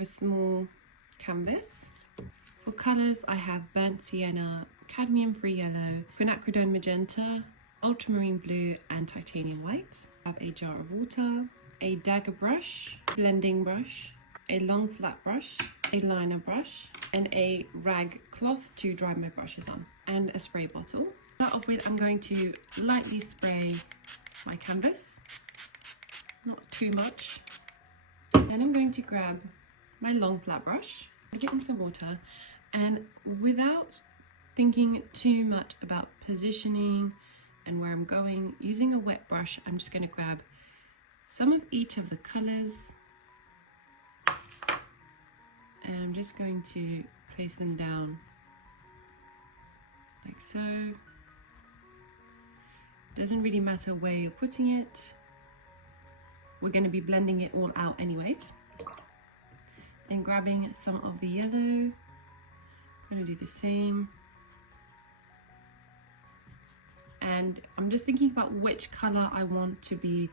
have a small canvas. For colours, I have burnt sienna, cadmium-free yellow, quinacridone magenta, ultramarine blue, and titanium white. I have a jar of water, a dagger brush, blending brush, a long flat brush, a liner brush, and a rag cloth to dry my brushes on, and a spray bottle. To start off with, I'm going to lightly spray my canvas, not too much. Then I'm going to grab my long flat brush, dip it in some water, and without thinking too much about positioning and where I'm going, using a wet brush, I'm just going to grab some of each of the colours, and I'm just going to place them down like so. Doesn't really matter where you're putting it. We're going to be blending it all out anyways. Then grabbing some of the yellow, I'm going to do the same. And I'm just thinking about which colour I want to be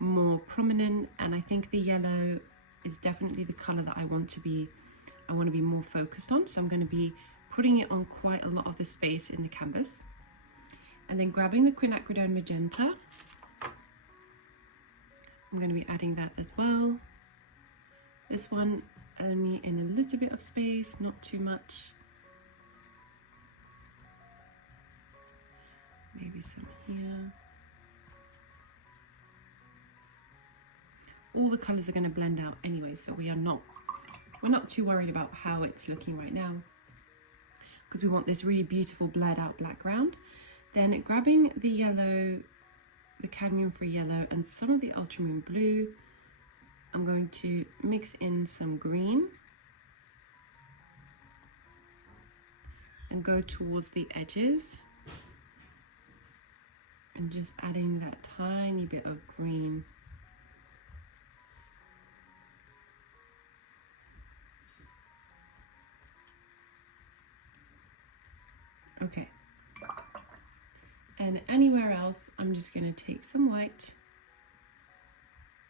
more prominent, and I think the yellow is definitely the colour that I want to be more focused on. So I'm going to be putting it on quite a lot of the space in the canvas. And then grabbing the quinacridone magenta, I'm going to be adding that as well. This one only in a little bit of space, not too much. Maybe some here. All the colours are going to blend out anyway, so we're not too worried about how it's looking right now, because we want this really beautiful blurred out background. Then grabbing the yellow, the cadmium-free yellow, and some of the ultramarine blue, I'm going to mix in some green and go towards the edges, and just adding that tiny bit of green. Okay. And anywhere else, I'm just going to take some white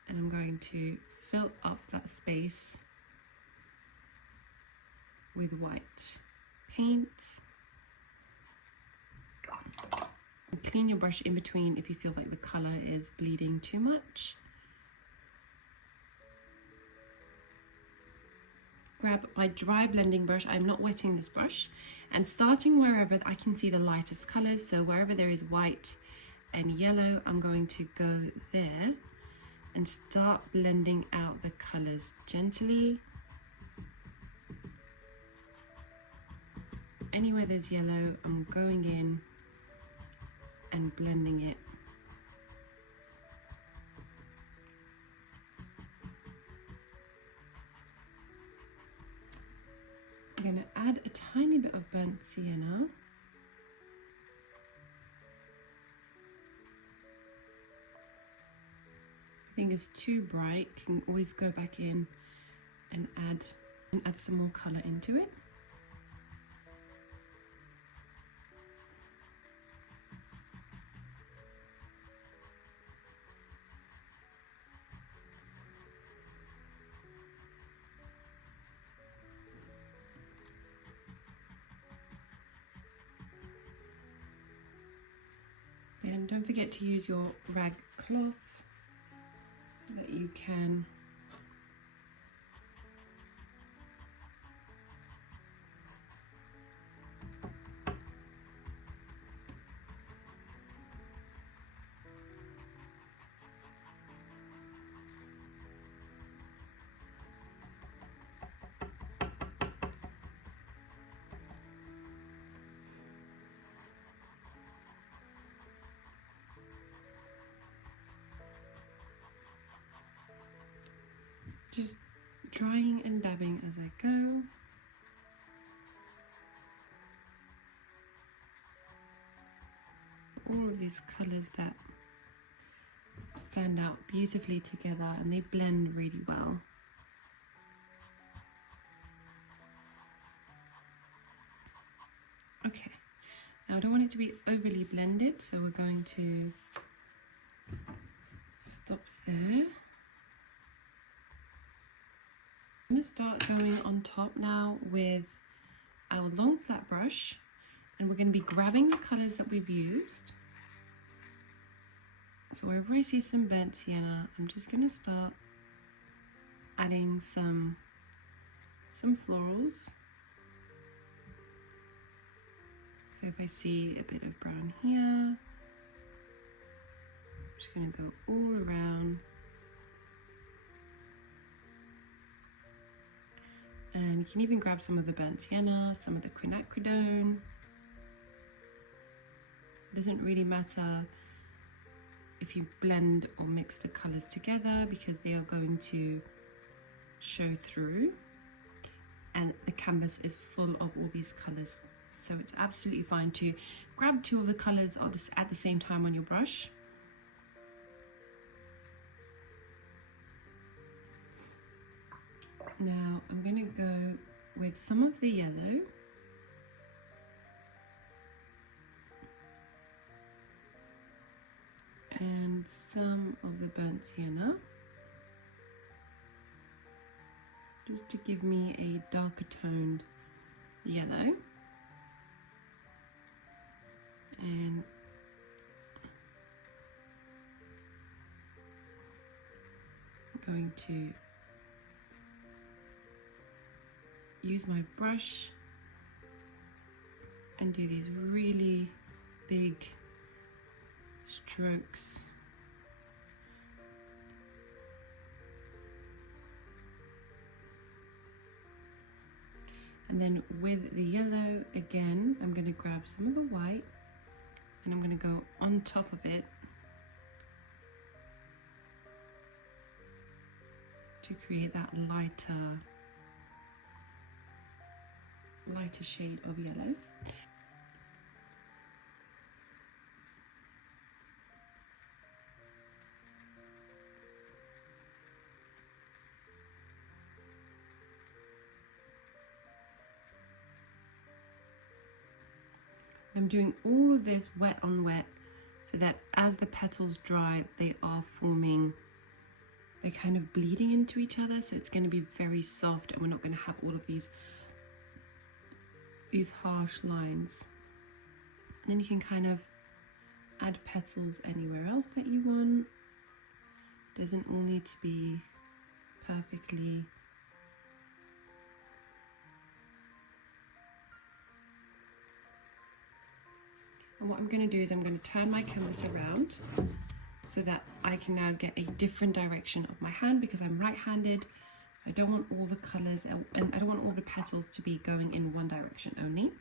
and I'm going to fill up that space with white paint. And clean your brush in between if you feel like the color is bleeding too much. Grab my dry blending brush. I'm not wetting this brush, and starting wherever I can see the lightest colors, so wherever there is white and yellow, I'm going to go there and start blending out the colors gently. Anywhere there's yellow, I'm going in and blending it. I'm going to add a tiny bit of burnt sienna. I think it's too bright. Can always go back in and add some more color into it. And don't forget to use your rag cloth so that you can just drying and dabbing as I go. All of these colors that stand out beautifully together and they blend really well. Okay, now I don't want it to be overly blended, so we're going to stop there. I'm going to start going on top now with our long flat brush, and we're going to be grabbing the colors that we've used. So wherever I see some burnt sienna, I'm just going to start adding some florals. So if I see a bit of brown here, I'm just going to go all around. And you can even grab some of the burnt sienna, some of the quinacridone. It doesn't really matter if you blend or mix the colors together because they are going to show through, and the canvas is full of all these colors. So it's absolutely fine to grab two of the colors at the same time on your brush. Now I'm going to go with some of the yellow. And some of the burnt sienna, just to give me a darker toned yellow. And I'm going to use my brush and do these really big strokes. And then with the yellow again, I'm going to grab some of the white and I'm going to go on top of it to create that lighter shade of yellow. I'm doing all of this wet on wet so that as the petals dry, they are forming, they're kind of bleeding into each other. So it's going to be very soft and we're not going to have all of these harsh lines. And then you can kind of add petals anywhere else that you want. Doesn't all need to be perfectly And what I'm going to do is I'm going to turn my canvas around so that I can now get a different direction of my hand because I'm right-handed. I don't want all the colours and I don't want all the petals to be going in one direction only.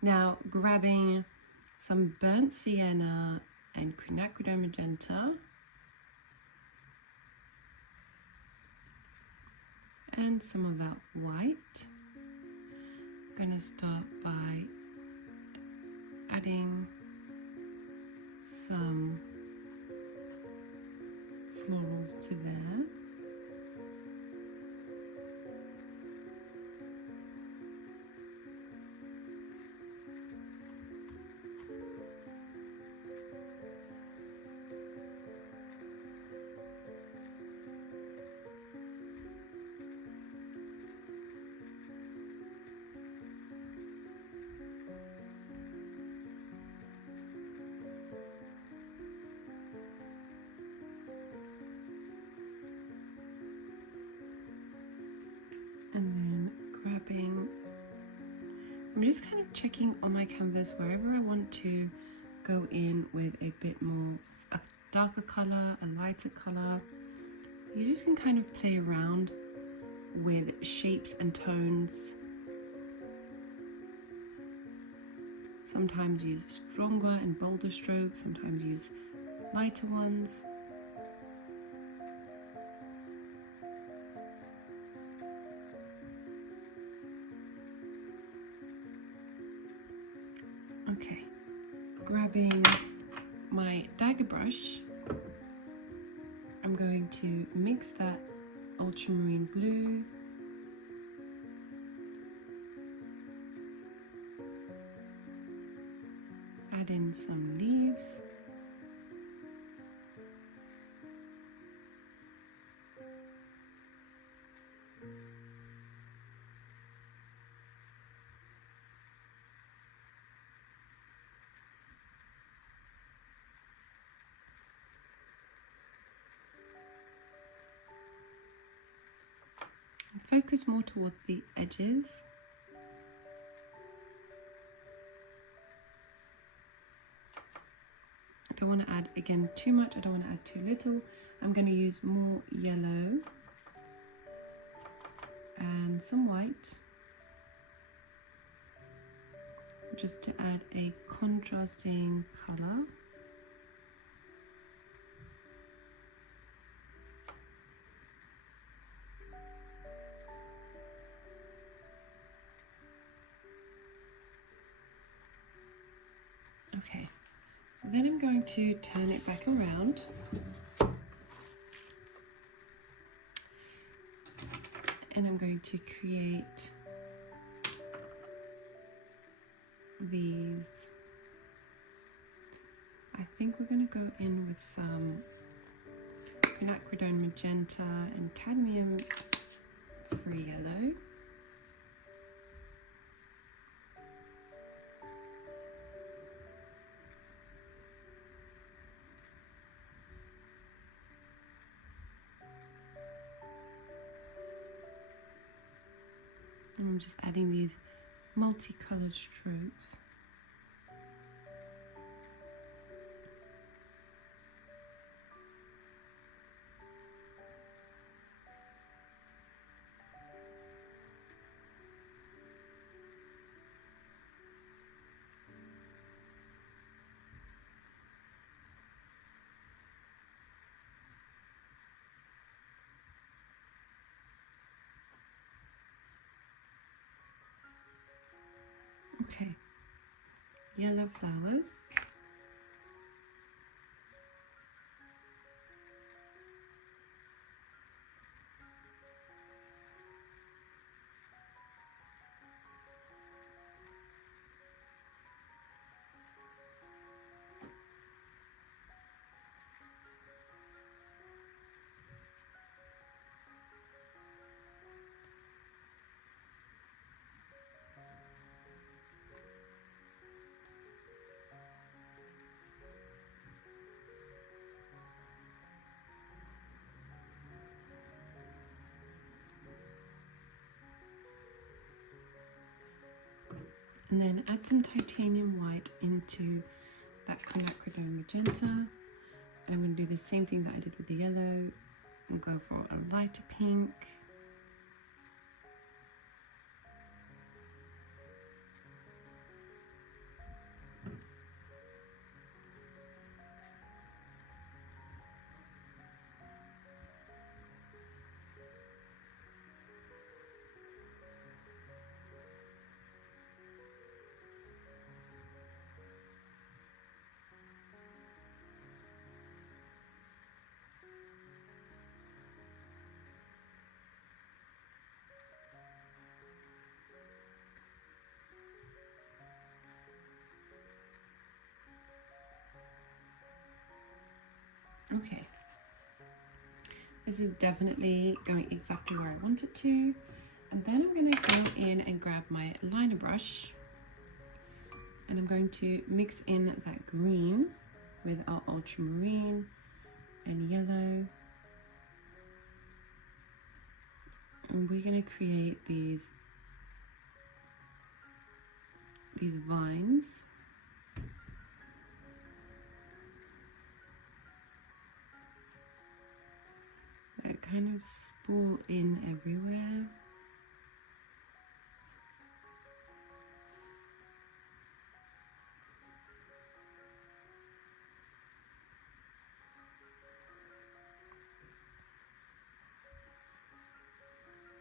Now grabbing some burnt sienna and quinacridone magenta and some of that white, I'm going to start by adding some florals to there. And then grabbing, I'm just kind of checking on my canvas wherever I want to go in with a bit more, a darker color, a lighter color. You just can kind of play around with shapes and tones. Sometimes use stronger and bolder strokes, sometimes use lighter ones. Okay, grabbing my dagger brush, I'm going to mix that ultramarine blue add in some leaves, Focus more towards the edges. I don't want to add, again, too much. I don't want to add too little. I'm going to use more yellow and some white, just to add a contrasting color. Okay, then I'm going to turn it back around. And I'm going to create these. I think we're going to go in with some quinacridone magenta and cadmium free yellow. And I'm just adding these multicolored strokes. Okay, yellow flowers. And then add some titanium white into that quinacridone magenta. And I'm going to do the same thing that I did with the yellow and go for a lighter pink. Okay, this is definitely going exactly where I want it to. And then I'm going to go in and grab my liner brush, and I'm going to mix in that green with our ultramarine and yellow. And we're going to create these vines. That kind of spool in everywhere.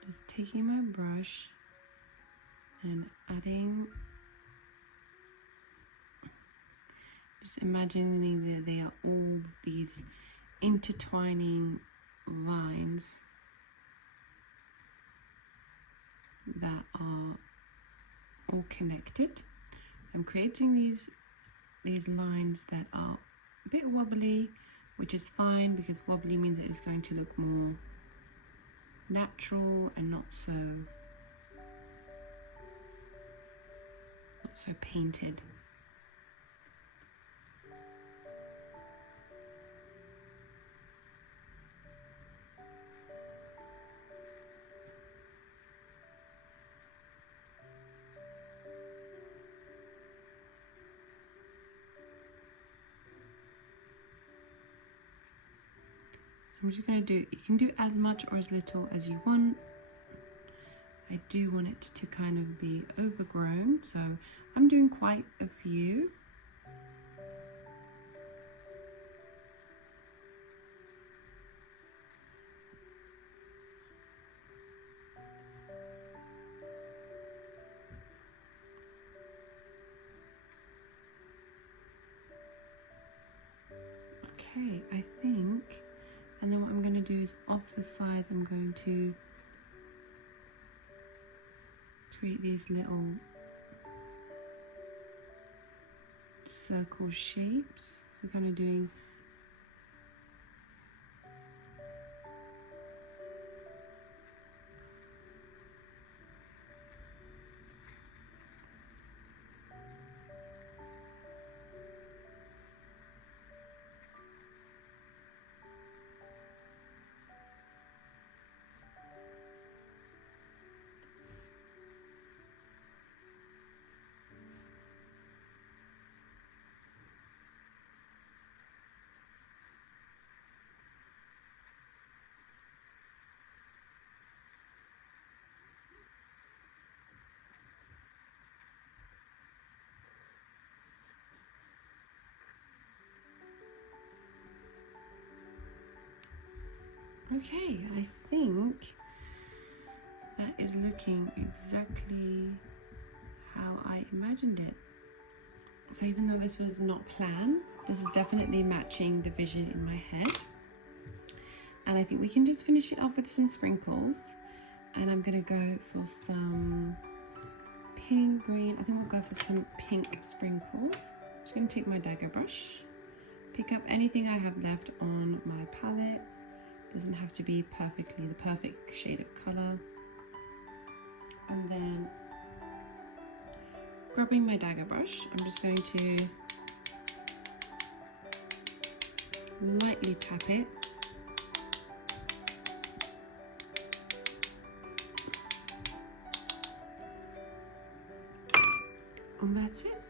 Just taking my brush and adding, just imagining that they are all these intertwining lines that are all connected. I'm creating these lines that are a bit wobbly, which is fine because wobbly means that it's going to look more natural and not so painted. I'm just going to do, you can do as much or as little as you want. I do want it to kind of be overgrown, so I'm doing quite a few. Okay, I think, and then what I'm going to do is off the sides I'm going to create these little circle shapes. So kind of doing okay, I think that is looking exactly how I imagined it. So even though this was not planned, this is definitely matching the vision in my head. And I think we can just finish it off with some sprinkles. And I'm gonna go for some pink, green. I think we'll go for some pink sprinkles. I'm just gonna take my dagger brush, pick up anything I have left on my palette. Doesn't have to be perfectly the perfect shade of color. And then grabbing my dagger brush, I'm just going to lightly tap it. And that's it.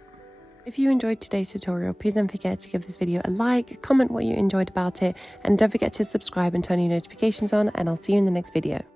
If you enjoyed today's tutorial, please don't forget to give this video a like, comment what you enjoyed about it, and don't forget to subscribe and turn your notifications on, and I'll see you in the next video.